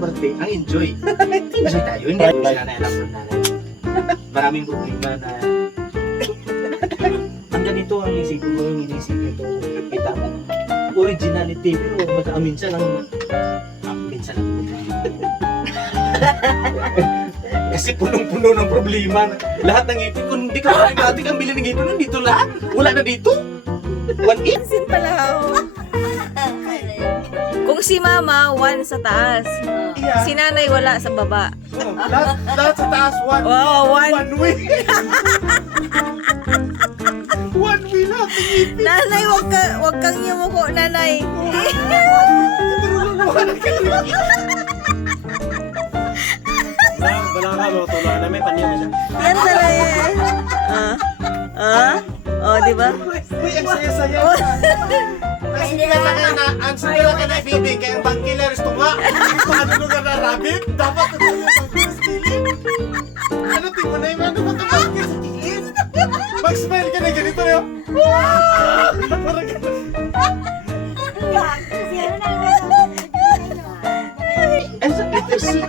birthday, ang enjoy. Enjoy tayo. Hindi mo siya na alam mo nanay. Maraming problema na ang ganito ang isipin mo, yung inisipin ko. Kita mo, originality, pero minsan lang kasi punong-puno ng problema. Lahat ng ngipin, kung hindi ka marimati ang bili ng ngipin, nandito lahat. Wala na dito. 1-8. Sin pala. Kung si mama, 1 sa taas. Yeah. Si nanay wala sa baba. Oh, lahat sa taas, 1. Oo, 1. 1 way. 1 way lahat ng ngipin. Nanay, wag kang yumuko, nanay. Wala ka mo, tuloy na may panyo siya. Yan talaga eh. Oh, di ba? Uy, ang saya-saya. Kasi ang sinila ka na ibibig, kaya ang bangkiller is tunga. Paano ka na rabbit? Dapat ito yung bangkiller. Ano, tingnan mo na yung ano ba ito bangkiller sa kiin? Mag-smile ka na ganito yun. Parang ganito. Ang sakit kasi.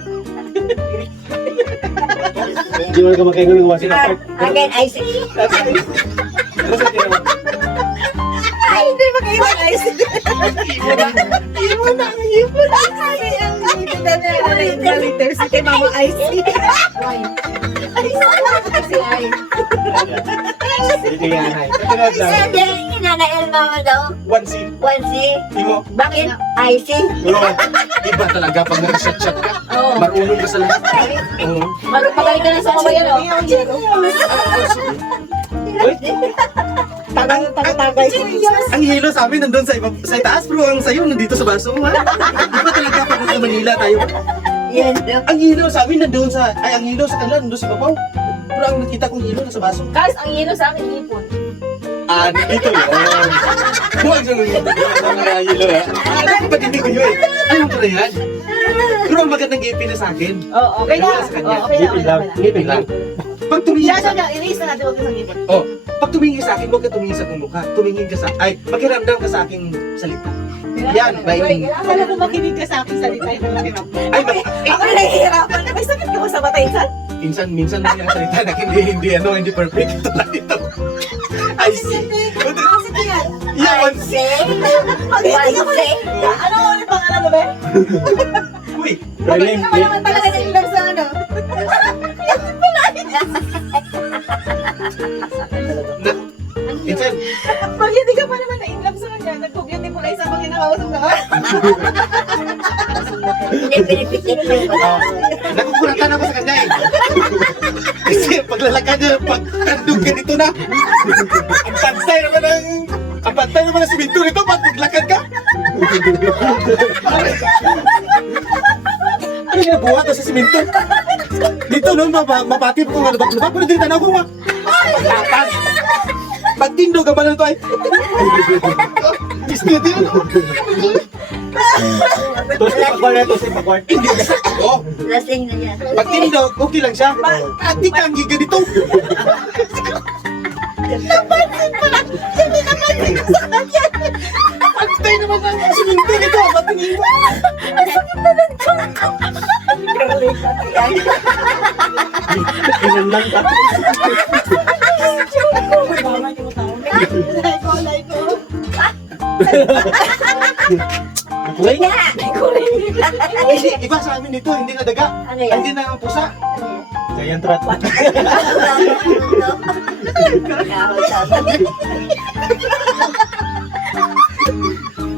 Hindi mo ka makaingon ng wasin apart. Again, I see. Ay, hindi mag-iwan ice. Iwan na. Kasi ang ito na liters si mama ice. Kasi ay. Hindi yan ay. Katunod lang. Sabi, inana Elma mo daw. 1C. 1C. Imo. Bakit? I see. Iba talaga pag nag-shot-shot ka. Oo. Marunong ka sa lahat. Oo. Magpapagay ka na sa kabayan, o. Tagay. Ang hilo sa amin nandun sa itaas, pero ang sayo nandito sa baso mo, ha? Iba talaga pag sa Manila tayo. Yan daw. Ang hilo sa amin nandun sa, ay ang hilo sa kanila nandun sa babaw. Pero ang nakita kong hilo nasa baso. Guys, ang yelo sa akin, ipon. Ah, dito yun. Huwag sa nandun. Ang mga hilo, ha? Alam ko pa din ko yun. Ano pala yan? Pero ang magandang ngipin na sa akin. Oo, okay na. Wala sa kanya. Okay na, Ngipin lang. Ngipin lang. Pag tumingin Siya, ka, inis na natin, huwag ka sangipin. oh, pag tumingin sa akin, huwag ka tumingin sa aking mukha. Tumingin ka sa, ay, makiramdam ka sa aking salita. Yan, by Akala ko makinig ka sa akin salita yung makiramdam. Ay, Ako nahihirapan. May sakit ka ba sa mata, Insan? minsan na yung salita na hindi perfect. Ito lang ito. I see. Yeah, one see. Mag-hindi ka pala. Ano ulit pangalan mo ba? Uy, Really? Hindi ka naman talaga nag-love sa ano. Insan, Pag hindi ka pa naman na-in-love sa kanya, nag-beautiful ay sabang kinakausap ka. Hindi, pinipitin mo yung pala. nakukuratan ako sa kanya eh. Kasi paglalakad niya, pagkandog ganito na. Ang pantay naman ng siminto nito, pag naglakad ka. Ano yung buhat na sa siminto? Dito no, mapati po kung ano ba, pero dito na ako ma. Pagtindog ka ba na ito ay? Gusto din ano? Tos ipakwar na, tos ipakwar. Hindi kasi ako. Lasing na yan. Pagtindog, okay lang siya. Ati ka ang giga dito. Pantay naman ang siminto nito. Patingin mo. Inan lang ka. Kulay na. Iba sa amin dito, hindi na daga. Ano yan? Hindi na ang pusa. Giant rat.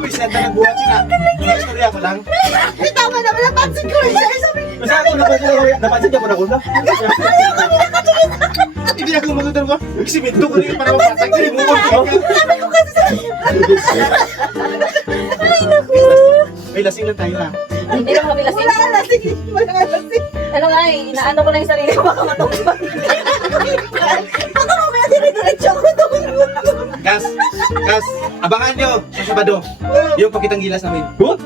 Uy, siya na nagbuhat siya. Istorya ko lang. Tama naman, napansin ko rin siya. Basta ako napansin niya mo na kuna. Hindi ako magutan ko. Siminto ko rin para mapatag. Hindi mo ko. May lasing lang tayo ha. Hindi naman kami lasing. Wala lasing. Wala lasing. Ano nga eh, inaano ko na yung sarili ko, baka matumba. Ako mamaya dinidiretso ko ito. Kas, abangan nyo sa Sabado. Yung pakitang gilas namin. What?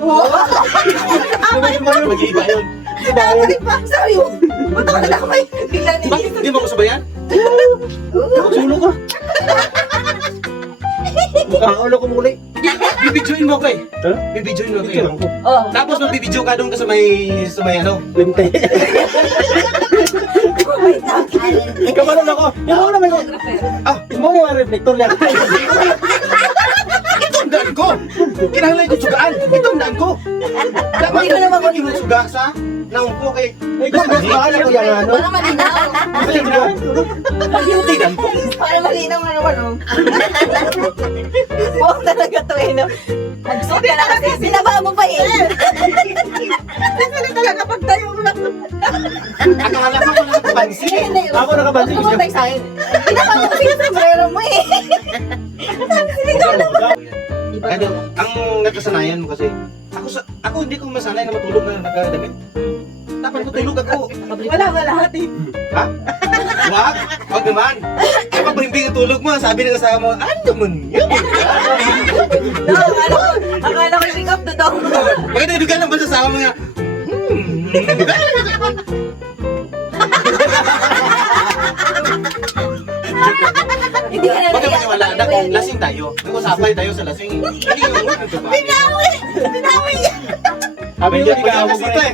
Mag-iiba yun. Sabi pa, sabi mo. Ba't ako na may bigla ni Bakit hindi mo ko sabayan? Sulo ka. Ulo ko muli. Bibidyoin mo ko eh. Ha? Bibidyoin mo ko Ito eh. lang ko. Oh. Tapos magbibidyo ka doon ka sa may ano. Linte. Kapalan ako. Yung una may Ah, yung mga yung reflector niya. ito ang daan ko. Kinahanglan ko sugaan. Ito ang daan ko. Dapat Hindi ko naman hindi mo suga sa naong ko kay. Eh, kung sugaan ako yung ano. Para malinaw. Kasi sugaan. Yung tingnan ko. Para malinaw nga naman, oh. Buwag talaga to, eh, no? Nagsuot ka na kasi, sinaba mo pa, eh. Kasi talaga pag tayo mo lang. Akala ko wala ko pansin. Ako nakabansin. Huwag mo tayo sa akin. Pinapa mo kasi yung sombrero mo, eh. Ano, ang nakasanayan mo kasi, ako hindi ko masanay na matulog na nakadamit. Dapat matulog ako. Wala, hati. Ha? Wag naman. Kaya pag mahimbing ang tulog mo, sabi ng asawa mo, ano man yun? No, akala ko yung pick up dodong. Maganda yung lugar ng basta asawa mo nga, Hindi ka na Baka maniwala na kung lasing tayo. Nag-usapay tayo sa lasing. Hindi yung word ng babae. Sabi niya, ikaw Ito eh.